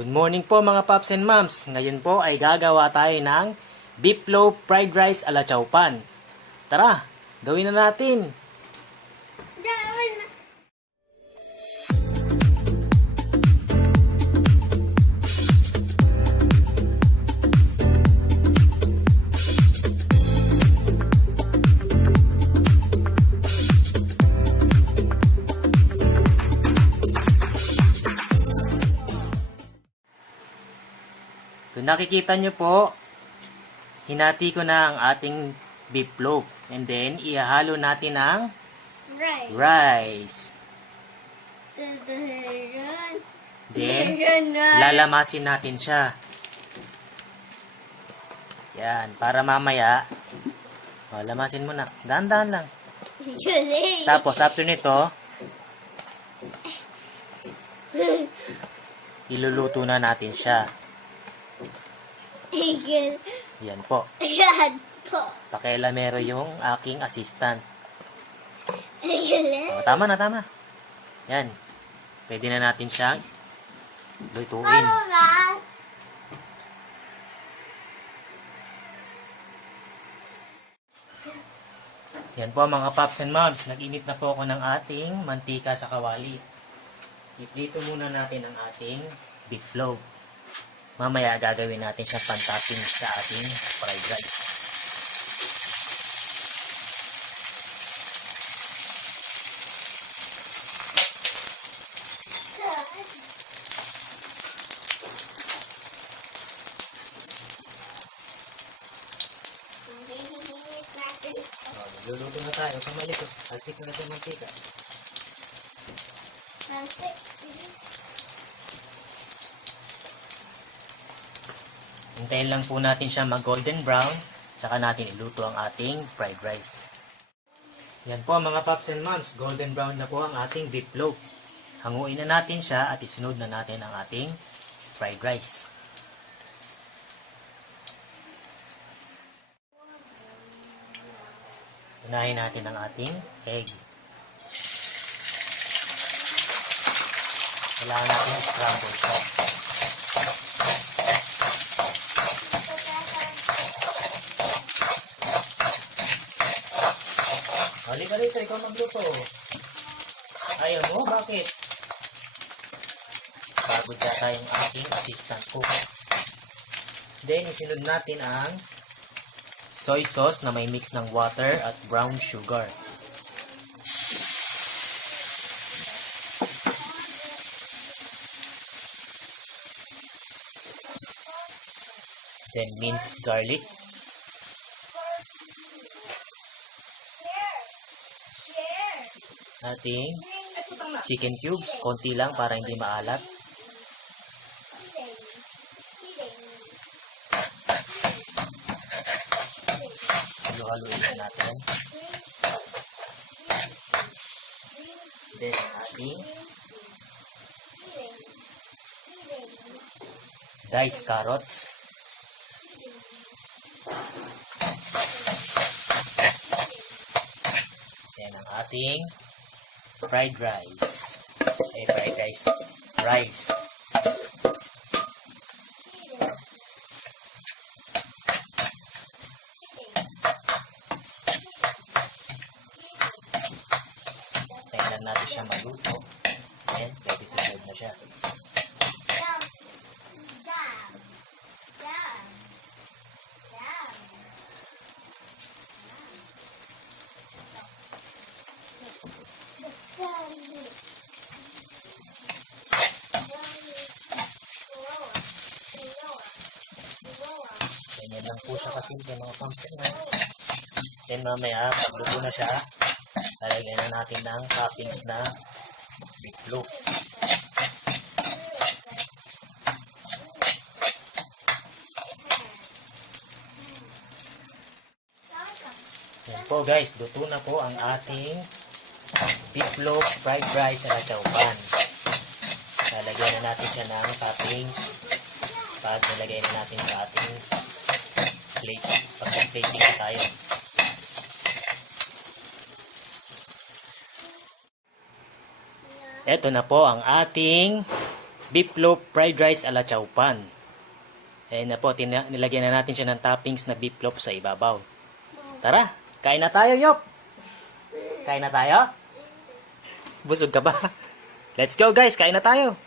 Good morning po mga paps and moms. Ngayon po ay gagawa tayo ng beef loaf fried rice ala chow pan. Tara, gawin na natin. Kung nakikita nyo po, hinati ko na ang ating beef loaf. And then, ihalo natin ang rice. Then, lalamasin natin siya. Yan, para mamaya, lamasin mo na. Dahan-dahan lang. Tapos, after nito, iluluto na natin siya. Yan po. Pakialamero yung aking assistant. Tama na, tama. Yan. Pwede na natin siyang lutuin. Yan po mga paps and moms. Nag-init na po ako ng ating mantika sa kawali. Iprito muna natin ang ating beef loaf. Mamaya gagawin natin siya pantasin sa ating fried rice. Luluto na tayo. Kamali ko. Alsik na sa mantika. Hintayin lang po natin siya mag-golden brown, saka natin iluto ang ating fried rice. Yan po mga paps and moms, golden brown na po ang ating beef loaf. Hanguin na natin siya at isunod na natin ang ating fried rice. Unahin natin ang ating egg. Kailangan natin scramble siya. Halika rito, ikaw magluto. Ayaw mo? Bakit? Pagod yata yung aking assistant cook. Then, isunod natin ang soy sauce na may mix ng water at brown sugar. Then, minced garlic. Ating chicken cubes, konti lang para hindi maalat. Halo-haloin natin. Then ating diced carrots. Then ang ating fried rice. Rice. Tingnan natin siya maluto. And ready to serve na siya. Ganyan lang po siya kasimple mga pumps and nuts. Then mamaya, pagluto na siya, lalagyan na natin ng toppings na beef loaf. Yan po guys, luto na po ang ating beef loaf fried rice at chow pan. Lalagyan na natin siya ng toppings. At nilagay na natin sa ating plate. Pag-plating na tayo. Ito na po ang ating beef loaf fried rice ala chowpan. Ayan na po, nilagyan na natin siya ng toppings na beef loaf sa ibabaw. Tara, kain na tayo, Yop! Kain na tayo? Busog ka ba? Let's go guys, kain na tayo!